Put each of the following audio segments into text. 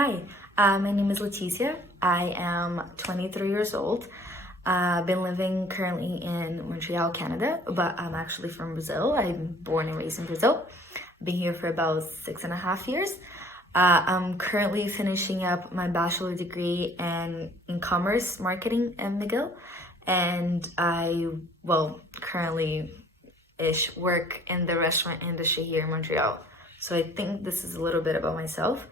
Hi, my name is Leticia. I am 23 years old. I've been living currently in Montreal, Canada, but I'm actually from Brazil. I'm born and raised in Brazil. Been here for about 6.5 years. I'm currently finishing up my bachelor degree in commerce marketing in McGill, and currently work in the restaurant industry here in Montreal. So I think this is a little bit about myself,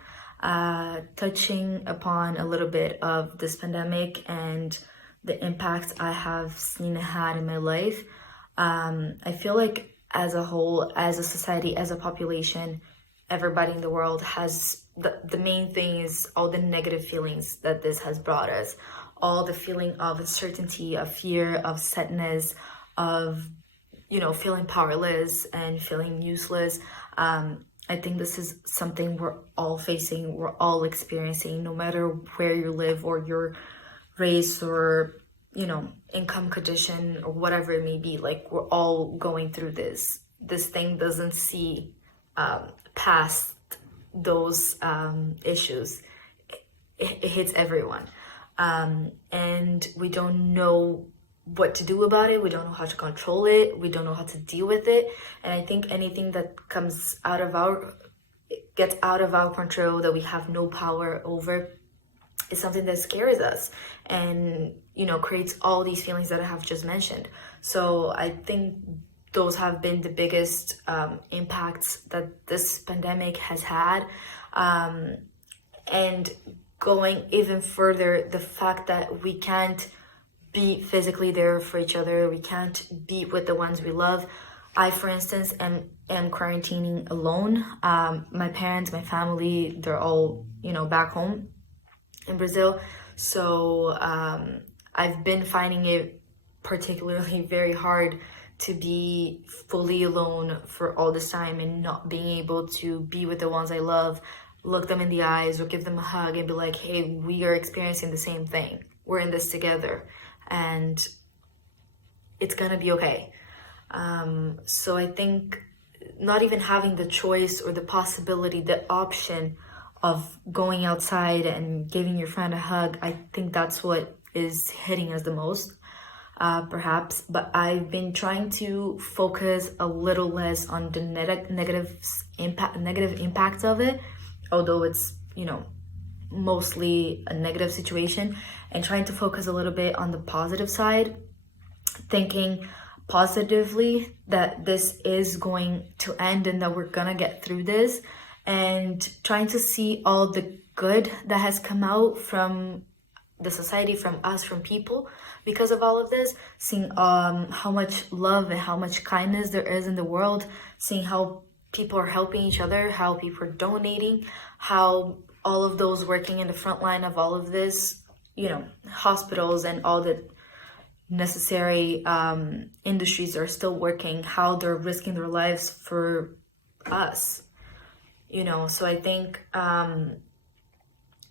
touching upon a little bit of this pandemic and the impact I have seen it had in my life. I feel like as a whole, as a society, as a population, everybody in the world has the main thing is all the negative feelings that this has brought us, all the feeling of uncertainty, of fear, of sadness, of feeling powerless and feeling useless. I think this is something we're all facing, we're all experiencing, no matter where you live or your race or, income condition or whatever it may be. Like, we're all going through this. This thing doesn't see past those issues. It hits everyone. And we don't know what to do about it. We don't know how to control it. We don't know how to deal with it. And I think anything that gets out of our control, that we have no power over, is something that scares us and creates all these feelings that I have just mentioned. So I think those have been the biggest impacts that this pandemic has had. And going even further, the fact that we can't be physically there for each other, we can't be with the ones we love. I, for instance, am quarantining alone. My parents, my family, they're all back home in Brazil. So I've been finding it particularly very hard to be fully alone for all this time and not being able to be with the ones I love, look them in the eyes or give them a hug and be like, hey, we are experiencing the same thing. We're in this together and it's gonna be okay. So I think not even having the choice or the possibility, the option of going outside and giving your friend a hug, I think that's what is hitting us the most, perhaps. But I've been trying to focus a little less on the negative impacts of it, although it's mostly a negative situation, and trying to focus a little bit on the positive side, thinking positively that this is going to end and that we're gonna get through this, and trying to see all the good that has come out from the society, from us, from people because of all of this, seeing how much love and how much kindness there is in the world, seeing how people are helping each other, how people are donating, how all of those working in the front line of all of this, hospitals and all the necessary industries are still working, how they're risking their lives for us, So I think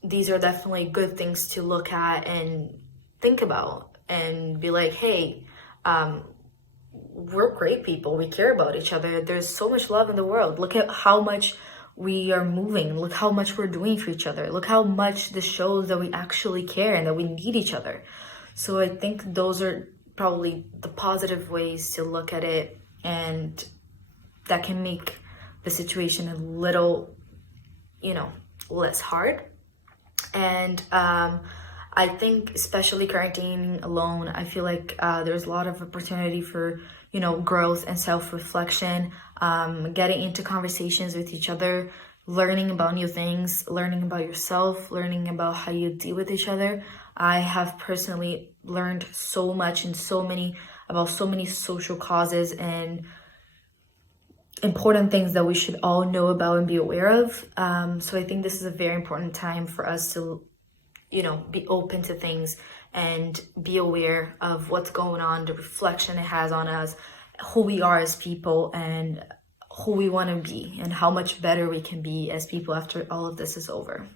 these are definitely good things to look at and think about and be like, hey, we're great people. We care about each other. There's so much love in the world. Look at how much we are moving. Look how much we're doing for each other. Look how much this shows that we actually care and that we need each other. So I think those are probably the positive ways to look at it, and that can make the situation a little, less hard. And I think especially quarantining alone, I feel like there's a lot of opportunity for, growth and self-reflection, getting into conversations with each other, learning about new things, learning about yourself, learning about how you deal with each other. I have personally learned so much and about so many social causes and important things that we should all know about and be aware of. So I think this is a very important time for us to be open to things and be aware of what's going on, the reflection it has on us, who we are as people, and who we want to be, and how much better we can be as people after all of this is over.